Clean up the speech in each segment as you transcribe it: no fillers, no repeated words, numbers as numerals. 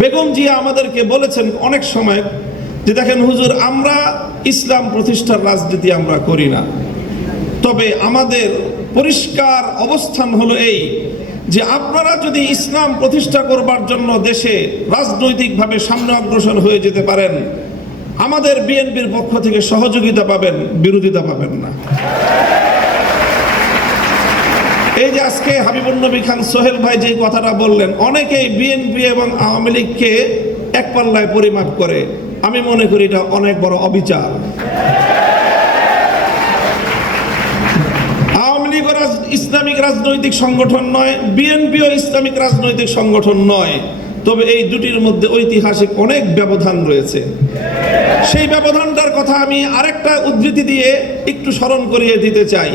বেগম জিয়া আমাদেরকে বলেছেন অনেক সময় যে দেখেন হুজুর, আমরা ইসলাম প্রতিষ্ঠার রাজনীতি আমরা করি না, তবে আমাদের পরিষ্কার অবস্থান হলো এই যে আপনারা যদি ইসলাম প্রতিষ্ঠা করবার জন্য দেশে রাজনৈতিকভাবে সামনে অগ্রসর হয়ে যেতে পারেন, আমাদের বিএনপির পক্ষ থেকে সহযোগিতা পাবেন, বিরোধিতা পাবেন না। এই যে আজকে হাবিবুন নবী খান সোহেল ভাই যে কথাটা বললেন, অনেকেই বিএনপি এবং আওয়ামী লীগকে এক পাল্লায় পরিমাপ করে, আমি মনে করি এটা অনেক বড় অবিচার। আওয়ামী লীগ ইসলামিক রাজনৈতিক সংগঠন নয়, বিএনপিও ইসলামিক রাজনৈতিক সংগঠন নয়, তবে এই দুটির মধ্যে ঐতিহাসিক অনেক ব্যবধান রয়েছে। সেই ব্যবধানটার কথা আমি আরেকটা উদ্ধৃতি দিয়ে একটু স্মরণ করিয়ে দিতে চাই।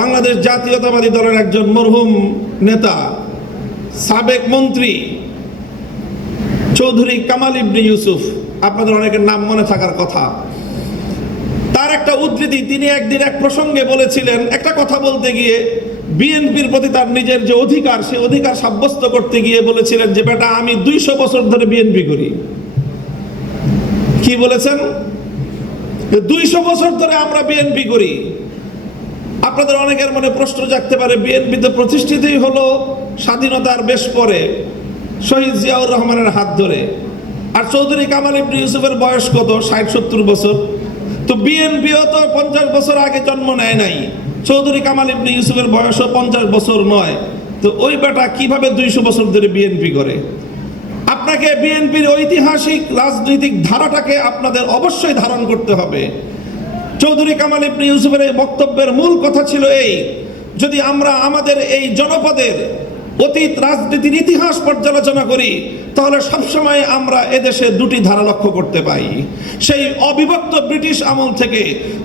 বাংলাদেশ জাতীয়তাবাদী দলের একজন মরহুম নেতা, সাবেক মন্ত্রী চৌধুরী কামাল ইবনে ইউসুফ, আপনাদের অনেকের নাম মনে থাকার কথা, তার একটা উদ্ধৃতি, তিনি একদিন এক প্রসঙ্গে বলেছিলেন, একটা কথা বলতে গিয়ে বিএনপির প্রতি তার নিজের যে অধিকার, সে অধিকার সাব্যস্ত করতে গিয়ে বলেছিলেন যে বেটা, আমি 200 বছর ধরে বিএনপি করি। কি বলেছেন? 200 বছর ধরে আমরা বিএনপি করি। আপনাদের অনেকের মনে প্রশ্ন জাগতে পারে, বিএনপি তো প্রতিষ্ঠিতই হলো স্বাধীনতার বেশ পরে, শহীদ জিয়াউর রহমানের হাত ধরে, আর চৌধুরী কামাল ইবনে ইউসুফের বয়স কত? 60-70 বছর। তো বিএনপিও তো 50 বছর আগে জন্ম নেয় নাই, চৌধুরী কামাল ইবনে ইউসুফের বয়সও 50 বছর নয়। তো ওই বেটা কিভাবে 200 বছর ধরে বিএনপি করে? আপনাকে বিএনপির ঐতিহাসিক রাজনৈতিক ধারাটাকে আপনাদের অবশ্যই ধারণ করতে হবে। চৌধুরী কামাল ইবনে ইউসুফের এই বক্তব্যের মূল কথা ছিল এই, যদি আমরা আমাদের এই জনপদের অতীত রাজনীতির ইতিহাস পর্যালোচনা করি, তাহলে সবসময় আমরা এদেশে দুটি ধারা লক্ষ্য করতে পাই। সেই অবিভক্ত ব্রিটিশ আমল থেকে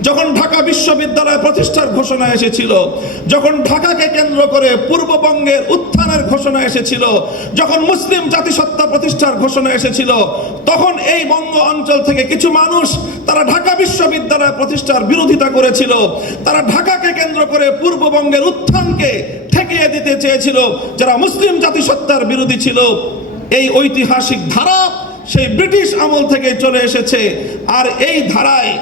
যখন ঢাকা বিশ্ববিদ্যালয় প্রতিষ্ঠার ঘোষণা এসেছিল, যখন ঢাকাকে কেন্দ্র করে পূর্ববঙ্গের উত্থানের ঘোষণা এসেছিল, যখন মুসলিম জাতিসত্তা প্রতিষ্ঠার ঘোষণা এসেছিল, তখন এই বঙ্গ অঞ্চল থেকে কিছু মানুষ তারা ঢাকা বিশ্ববিদ্যালয় প্রতিষ্ঠার বিরোধিতা করেছিল। তারা ঢাকাকে কেন্দ্র করে পূর্ববঙ্গের উত্থানকে ঠেকিয়ে দিতে চেয়েছিল, যারা মুসলিম জাতিসত্তার বিরোধী ছিল। এই ঐতিহাসিক ধারা সেই ব্রিটিশ আমল থেকে চলে এসেছে, আর এই ধারায়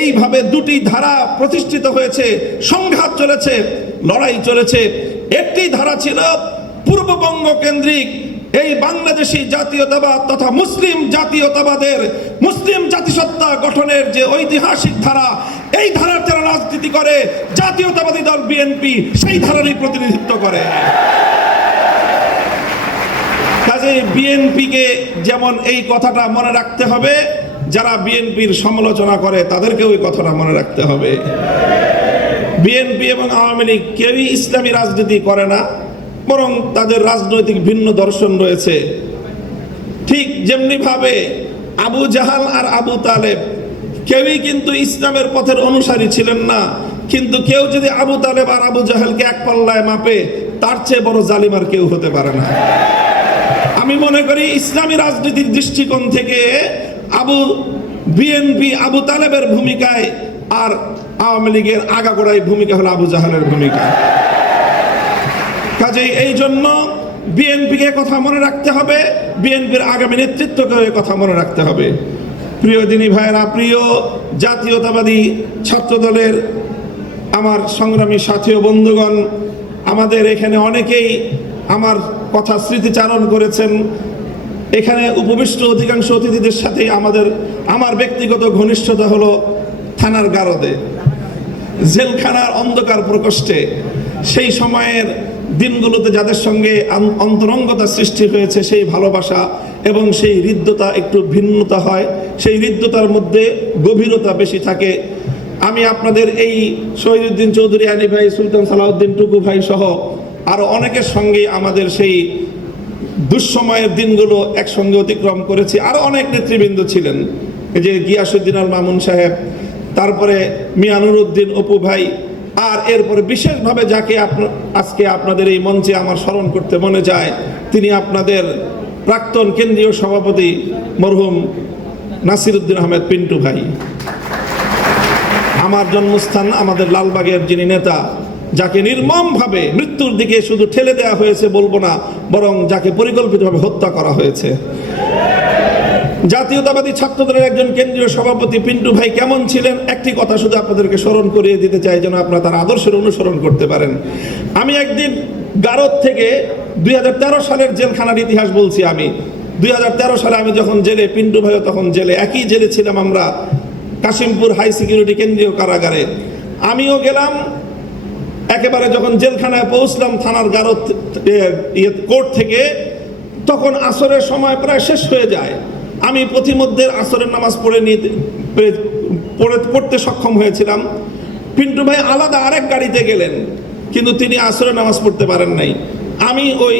এইভাবে দুটি ধারা প্রতিষ্ঠিত হয়েছে, সংঘাত চলেছে, লড়াই চলেছে। একটি ধারা ছিল পূর্ববঙ্গ কেন্দ্রিক এই বাংলাদেশি জাতীয়তাবাদ তথা মুসলিম জাতীয়তাবাদের, মুসলিম জাতিসত্তা গঠনের যে ঐতিহাসিক ধারা, এই ধারার যারা রাজনীতি করে, জাতীয়তাবাদী দল বিএনপি সেই ধারারই প্রতিনিধিত্ব করে। কাজে বিএনপিকে যেমন এই কথাটা মনে রাখতে হবে, যারা বিএনপির সমালোচনা করে তাদেরকে ওই কথাটা মনে রাখতে হবে। বিএনপি এবং আওয়ামী লীগ কেউই ইসলামী রাজনীতি করে না, বরং তাদের রাজনৈতিক ভিন্ন দর্শন রয়েছে। ঠিক যেমনি ভাবে আবু জাহাল আর আবু তালেব কেউই কিন্তু ইসলামের পথের অনুসারী ছিলেন না, কিন্তু কেউ যদি আবু তালেব আর আবু জাহালকে এক পাল্লায় মাপে, তার চেয়ে বড় জালিম আর কেউ হতে পারে না। আমি মনে করি ইসলামী রাজনীতির দৃষ্টিকোণ থেকে বিএনপি আবু তালেবের ভূমিকায়, আর আওয়ামী লীগের আগাগোড়াই ভূমিকা হলো আবু জাহালের ভূমিকা। কাজেই এই জন্য বিএনপিকে কথা মনে রাখতে হবে, বিএনপির আগামী নেতৃত্বকে কথা মনে রাখতে হবে। প্রিয় দিনী ভাইয়েরা, প্রিয় জাতীয়তাবাদী ছাত্র দলের আমার সংগ্রামী সাথী ও বন্ধুগণ, আমাদের এখানে অনেকেই আমার কথা স্মৃতিচারণ করেছেন। এখানে উপবিষ্ট অধিকাংশ অতিথিদের সাথে আমার ব্যক্তিগত ঘনিষ্ঠতা হলো থানার গারদে, জেলখানার অন্ধকার প্রকোষ্ঠে সেই সময়ের দিনগুলোতে যাদের সঙ্গে অন্তরঙ্গতা সৃষ্টি হয়েছে, সেই ভালোবাসা এবং সেই হৃদ্যতা একটু ভিন্নতা হয়, সেই হৃদ্যতার মধ্যে গভীরতা বেশি থাকে। আমি আপনাদের এই শহীদুদ্দিন চৌধুরী আলী ভাই, সুলতান সালাউদ্দিন টুকু ভাই সহ আরো অনেকের সঙ্গে আমাদের সেই দুঃসময়ের দিনগুলো একসঙ্গে অতিক্রম করেছি। আরো অনেক নেতৃবৃন্দ ছিলেন, এই যে গিয়াসউদ্দিন আল মামুন সাহেব, তারপরে মিয়া নুরউদ্দিন অপু ভাই, আর এরপরে বিশেষভাবে যাকে আজকে আপনাদের এই মঞ্চে আমার স্মরণ করতে মনে যায়, তিনি আপনাদের প্রাক্তন কেন্দ্রীয় সভাপতি মরহুম নাসিরউদ্দিন আহমেদ পিন্টু ভাই। আমার জন্মস্থান আমাদের লালবাগের যিনি নেতা, যাকে নির্মমভাবে মৃত্যুর দিকে শুধু ঠেলে দেওয়া হয়েছে বলবো না, বরং যাকে পরিকল্পিতভাবে হত্যা করা হয়েছে। জাতীয়তাবাদী ছাত্রদলের একজন কেন্দ্রীয় সভাপতি পিন্টু ভাই কেমন ছিলেন, একটি কথা শুধু আপনাদেরকে স্মরণ করিয়ে দিতে চাই যেন আপনারা তার আদর্শের অনুসরণ করতে পারেন। আমি একদিন গারদ থেকে 2013 সালের জেলখানার ইতিহাস বলছি। আমি 2013 সালে আমি যখন জেলে, পিন্টু ভাইও তখন জেলে, একই জেলে ছিলাম আমরা, কাশিমপুর হাই সিকিউরিটি কেন্দ্রীয় কারাগারে। আমিও গেলাম, একেবারে যখন জেলখানায় পৌঁছলাম থানার গারদ কোর্ট থেকে, তখন আসরের সময় প্রায় শেষ হয়ে যায়। আমি পথিমধ্যে আসরের নামাজ পড়তে সক্ষম হয়েছিলাম। পিন্টু ভাই আলাদা আরেক গাড়িতে গেলেন, কিন্তু তিনি আসরের নামাজ পড়তে পারেন নাই। আমি ওই